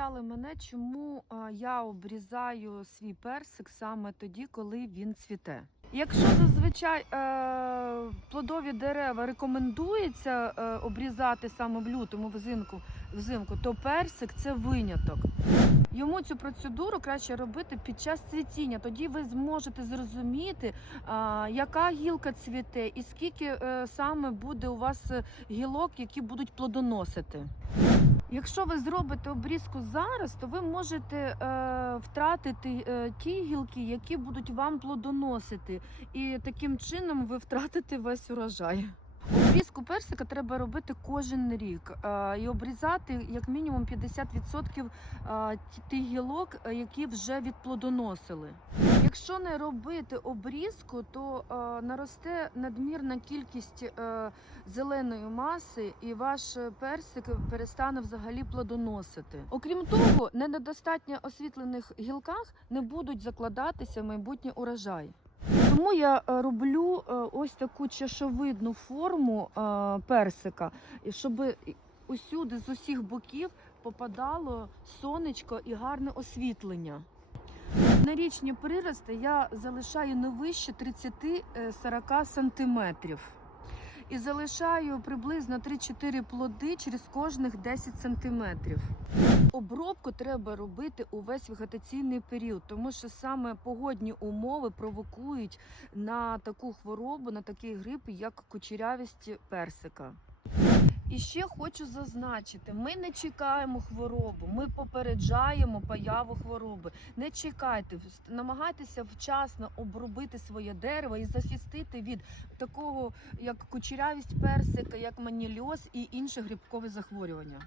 питали мене, чому я обрізаю свій персик саме тоді, коли він цвіте. Якщо зазвичай е, плодові дерева рекомендується е, обрізати саме в лютому, взимку, взимку, то персик це виняток. Йому цю процедуру краще робити під час цвітіння. Тоді ви зможете зрозуміти, а, яка гілка цвіте, і скільки е, саме буде у вас е, гілок, які будуть плодоносити. Якщо ви зробите обрізку зараз, то ви можете е, втратити е, ті гілки, які будуть вам плодоносити, і таким чином ви втратите весь урожай. Обрізку персика треба робити кожен рік е, і обрізати як мінімум 50% е, тих гілок, е, які вже відплодоносили. Якщо не робити обрізку, то наросте надмірна кількість зеленої маси, і ваш персик перестане взагалі плодоносити. Окрім того, на недостатньо освітлених гілках не будуть закладатися майбутній урожай. Тому я е, роблю е, ось таку чашовидну форму е, персика, щоб усюди з усіх боків попадало сонечко і гарне освітлення. Однорічні прирости я залишаю не вище 30-40 сантиметрів. І залишаю приблизно 3-4 плоди через кожних 10 сантиметрів. Обробку треба робити увесь вегетаційний період, тому що саме погодні умови провокують на таку хворобу, на такий грип, як кучерявість персика. І ще хочу зазначити: ми не чекаємо хворобу, ми попереджаємо появу хвороби. Не чекайте, намагайтеся вчасно обробити своє дерево і захистити від такого, як кучерявість персика, як манільоз і інші грибкові захворювання.